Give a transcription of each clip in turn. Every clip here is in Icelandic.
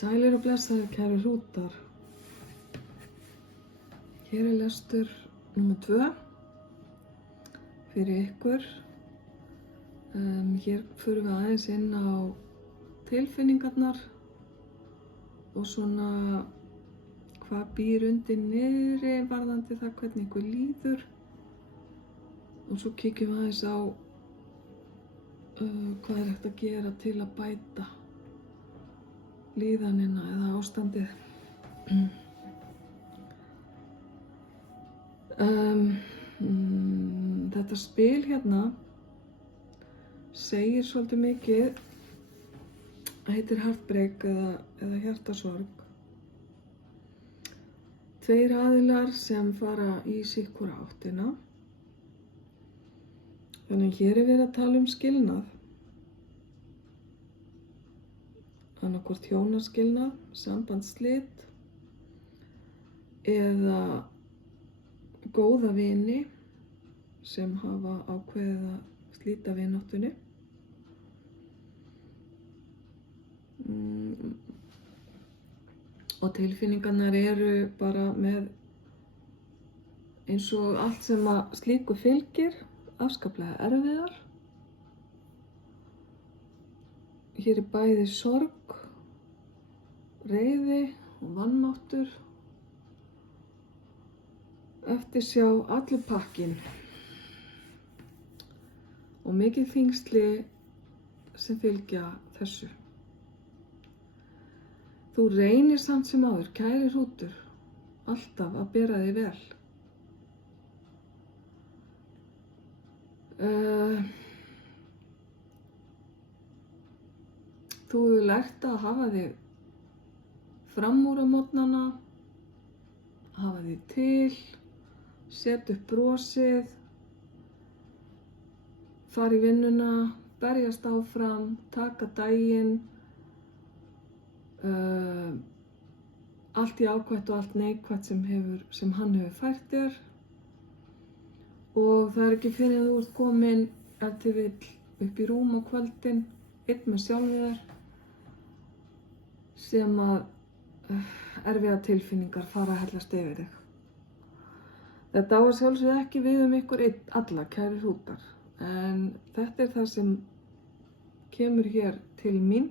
Sælir og blessaðir kæru hrútar. Hér lestur númer 2 fyrir ykkur. Hér förum við aðeins inn á tilfinningarnar og svona hvað býr undir niðri varðandi það hvernig ykkur líður. Og svo kíkjum við aðeins á hvað hægt að gera til að bæta líðanina eða ástandið. Þetta spil hérna segir svolítið mikið, heitir Heartbreak eða hjartasorg. Tveir aðilar sem fara í sitthvora áttina. Þannig hér er verið að tala um skilnað. Annaðhvort hjónaskilnað, sambandsslit eða góða vini sem hafa ákveðið að slíta vináttunni. Og tilfinningarnar eru bara með eins og allt sem að slíku fylgir, afskaplega erfiðar. Hér er bæði sorg, reiði og vanmáttur. Eftirsjá allur pakkinn. Og mikið þyngsli sem fylgja þessu. Þú reynir samt sem áður, kæri hrútur, alltaf að bera þig vel. Þú hefur lært að hafa þig fram úr á morgnana, hafa þig til, setja upp brosið, fara í vinnuna, berjast áfram, taka daginn, allt jákvætt og allt neikvætt sem hann hefur fært þér. Og það er ekki fyrir að þú ert komin ef til vill upp í rúm á kvöldin, einn með sjálfum þér, sem að erfiðar tilfinningar fara að hellast yfir þig. Þetta á að sjálfsögðu ekki við ykkur alla, kæri hrútar, en þetta er það sem kemur hér til mín.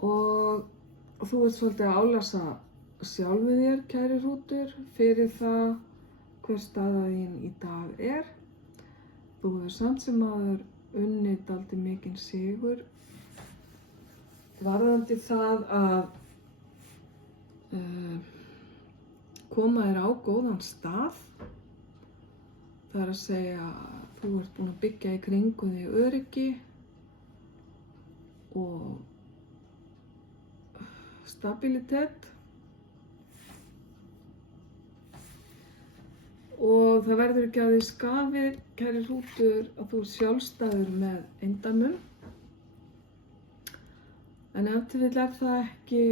Og þú ert svolítið að álasa sjálfu þér, kæri hrútur, fyrir það hver staða þín í dag er. Þú hefur samt sem áður unnið dálítið mikinn sigur varðandi það að koma þér á góðan stað. Það er að segja að þú ert búin að byggja í kringum þig öryggi og stabilitet. Og það verður ekki að því skafi, kæri hrútur, að þú ert sjálfstæður með eindæmum. En ef til vill er það ekki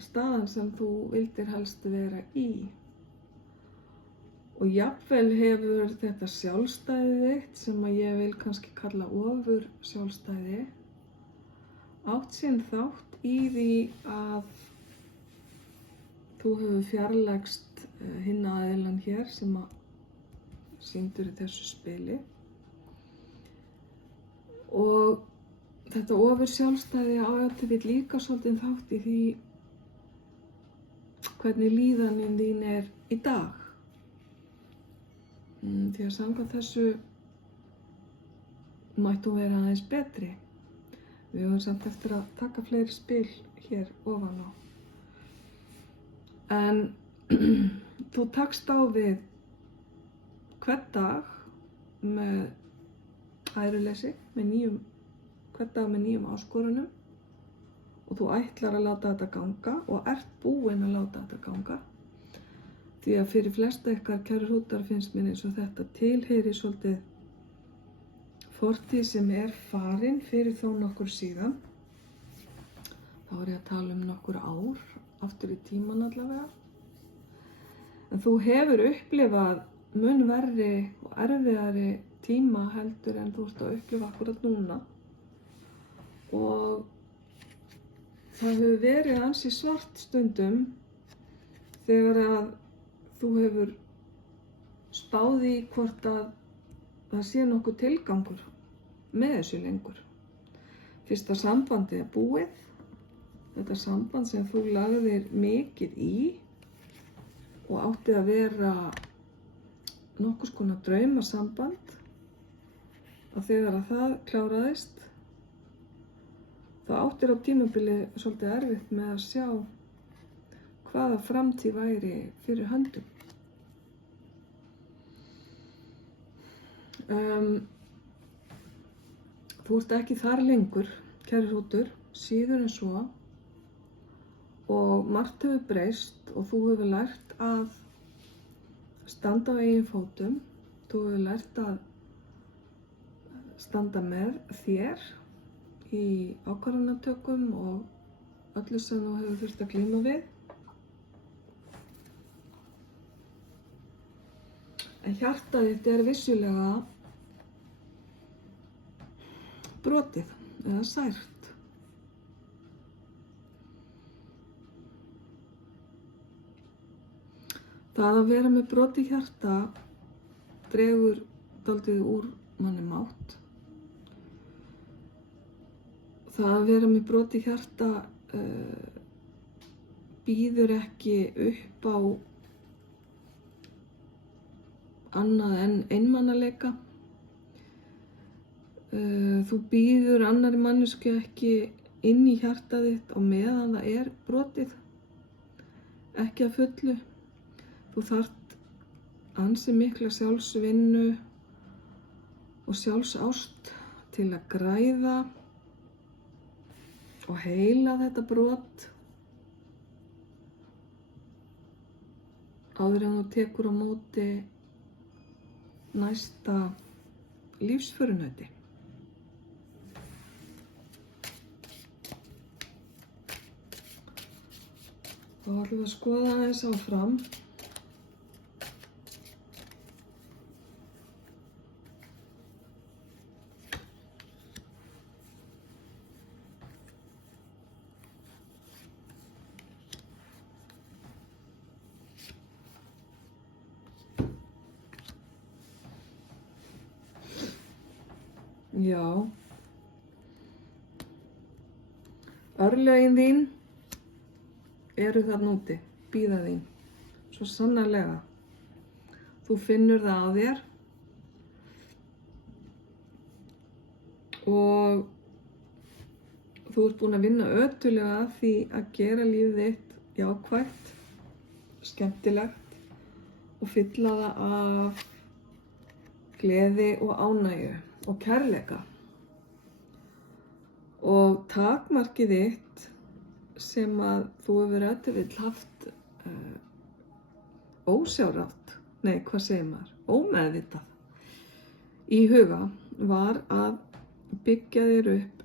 staðan sem þú vildir helst vera í. Og jafnvel hefur þetta sjálfstæði þitt, sem að ég vil kannski kalla ofur sjálfstæði, átt sinn þátt í því að þú hefur fjarlægst hinn aðilann hér sem að sýndur í þessu spili. Og þetta ofur sjálfstæði á til vill líka svolítið þátt í því hvernig líðanin þín er í dag. Því að samkvæmt þessu mætti þú vera aðeins betri. Við höfum samt eftir að taka fleiri spil hér ofan á. En þú takst á við hvern dag með æðruleysi, hvern dag með nýjum áskorunum, og þú ætlar að láta þetta ganga og ert búinn að láta þetta ganga. Því að fyrir flesta ykkar kæru hrútar finnst mér eins og þetta tilheyri svolítið fortíð sem er farin fyrir þó nokkur síðan. Þá er ég að tala um nokkur ár, aftur í tíman allavega. En þú hefur upplifað mun verri og erfiðari tíma heldur en þú ert að upplifa akkurat núna. og það hefur verið ansi svart stundum þegar að þú hefur spáð í hvort að það sé nokkuð tilgangur með þessu lengur. Fyrst að sambandið er búið, þetta samband sem þú lagðir mikið í og átti að vera nokkurs konar draumasamband, að þegar að það kláraðist, þá áttir á tímabili svolítið erfitt með að sjá hvaða framtíð væri fyrir höndum. Þú ert ekki þar lengur, kæri hrútur, síður en svo, og margt hefur breyst og þú hefur lært að standa á eigin fótum, þú hefur lært að standa með þér í ákvarðanatökum og öllu sem þú hefur þurft að glíma við. En hjartað þitt er vissulega brotið eða sært. Það að vera með brotið hjarta dregur dálítið úr manni mátt. Það að vera með brotið hjarta býður ekki upp á annað en einmanaleika. Þú býður annarri manneskju ekki inn í hjartað þitt á meðan það er brotið, ekki að fullu. Þú þarft ansi mikla sjálfsvinnu og sjálfsást til að græða og heila þetta brot áður en þú tekur á móti næsta lífsförunauti. Þá ætlum við að skoða aðeins áfram. Já, örlögin þín eru þarna úti, bíða þín, svo sannarlega. Þú finnur það á þér og þú ert búin að vinna ötullega að því að gera lífið þitt jákvætt, skemmtilegt og fylla það af gleði og ánægju og kærleika. Og takmarkið þitt sem að þú hefur ef til vill haft ómeðvitað í huga var að byggja þér upp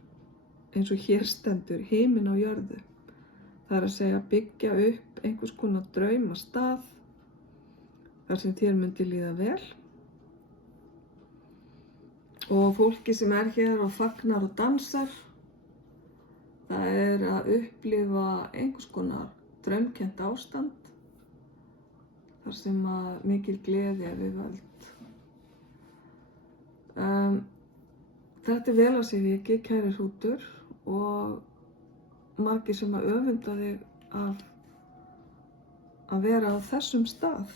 eins og hér stendur himinn á jörðu. Það er að segja byggja upp einhvers konar draumastað þar sem þér myndi líða vel. Og fólki sem er hér og fagnar og dansar, það er að upplifa einhvers konar draumkennt ástand þar sem að mikil gleði er við völd. Þetta er vel að sér vikið, kæri hrútur, og margir sem að öfunda þig af að vera á þessum stað.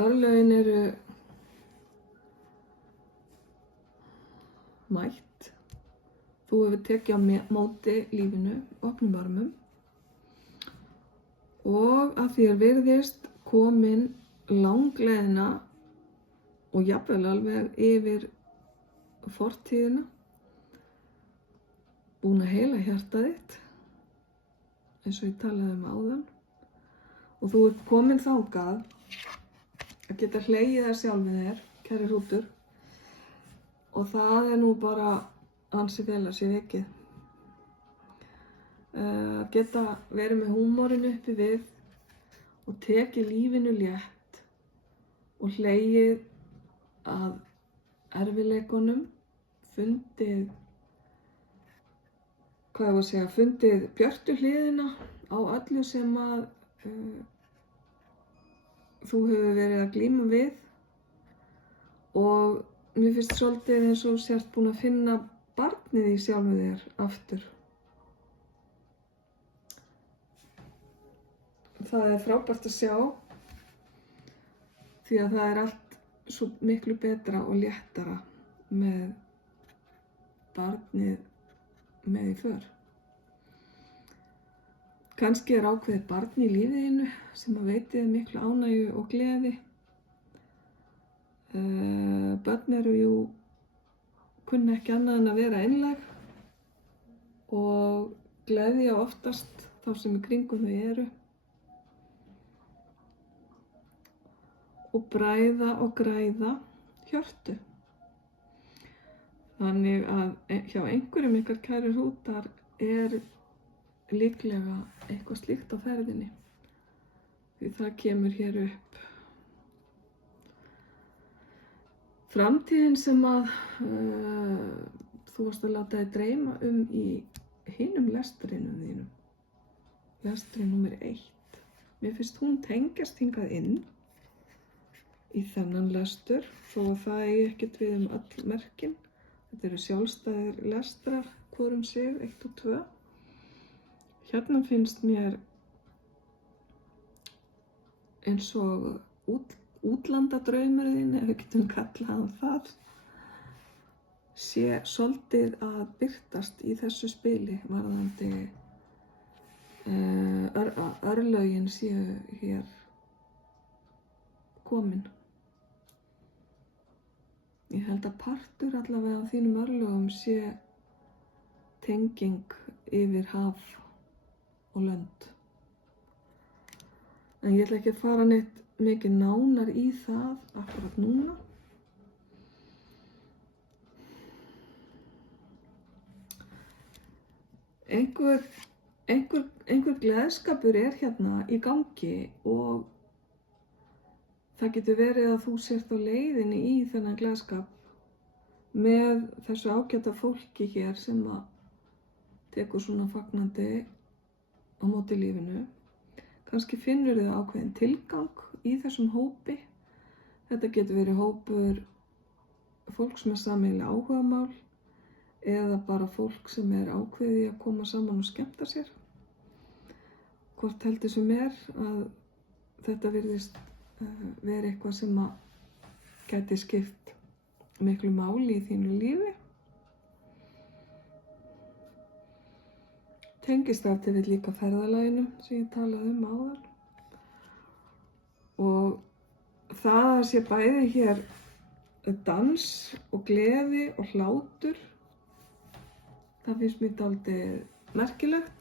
Örlögin eru mætt. Þú hefur tekið á móti lífinu opnum armum og að þér virðist komin langleiðina og jafnvel alveg yfir fortíðina, búin að heila hjartað þitt eins og ég talaði áðan, og þú ert komin þangað að geta hlegið þér sjálfið þér, kæri hrútur, og það er nú bara ansi vel að sé vikið. Geta verið með húmorinn uppi við og tekið lífinu létt og hlegið að erfiðleikunum fundið, hvað ég var að segja, fundið björtu hliðina á öllu sem að þú hefur verið að glíma við, og mér finnst svolítið eins og sért búin að finna barnið í sjálfu þér aftur. Það er frábært að sjá, því að það er allt svo miklu betra og léttara með barnið með í för. Kannski er ákveðið barn í lífiðinu sem að veitir þér miklu ánægju og gleði. Börn eru jú kunna ekki annað en að vera einlæg og gleðja oftast þá sem í kringum þau eru. Og bræða og græða hjörtu. Þannig að hjá einhverjum ykkar kæru hrútar er líklega eitthvað slíkt á ferðinni. Því það kemur hér upp. Framtíðin sem að þú varst að láta þig dreyma í hinum lestrinum þínum. Lestri númer 1. Mér finnst hún tengjast hingað inn í þennan lestur, þó að það eigi ekkert við öll merkin. Þetta eru sjálfstæðir lestrar, hvor sig, 1 og 2. Hérna finnst mér eins og útlandadraumurinn, ef við getum kallað það, sé svolítið að birtast í þessu spili varðandi örlögin séu hér komin. Ég held að partur allavega af þínum örlögum sé tenging yfir haf og lönd. En ég ætla ekki að fara neitt mikið nánar í það akkurat núna. Einhver gleðskapur er hérna í gangi og það getur verið að þú sért á leiðinni í þennan gleðskap með þessu ágæta fólki hér sem að tekur svona fagnandi á móti lífinu. Kannski finnur þið ákveðin tilgang í þessum hópi. Þetta getur verið hópur fólks með sameiginleg áhugamál eða bara fólk sem er ákveðið að koma saman og skemmta sér. Hvort heldur sem er að þetta virðist vera eitthvað sem að gæti skipt miklu máli í þínu lífi. Tengist ef til vill líka ferðalaginu sem ég talaði áðan. Og það að sé bæði hér dans og gleði og hlátur, það finnst mér dálítið merkilegt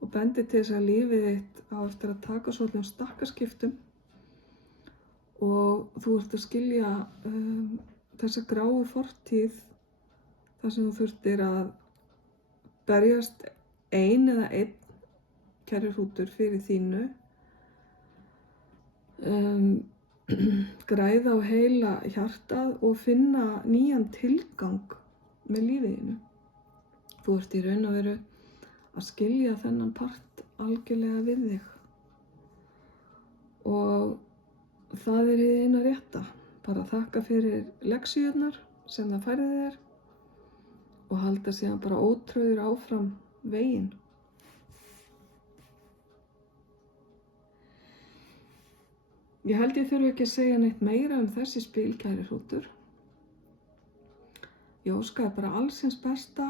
og bendir til þess að lífið þitt á eftir að taka svolítið stakkaskiptum. Og þú ert að skilja þessa gráu fortíð þar sem þú þurftir að berjast ein eða einn kæri hrútur fyrir þínu, græða á heila hjartað og finna nýjan tilgang með lífiðinu. Þú ert í raun og veru að skilja þennan part algjörlega við þig. Og það er hið eina rétta, bara þakka fyrir lexíurnar sem það færði þér og halda síðan bara ótrauður áfram veginn. Ég held ég þurfi ekki að segja neitt meira þessi spil, kæri hrútur. Ég óskaði bara alls hins besta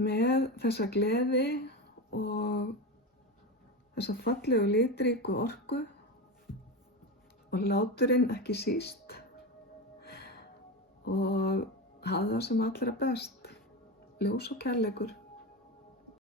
með þessa gleði og þessa fallegu litríku orku og hláturinn ekki síst og hafðu það sem allra best, ljós og kærleikur.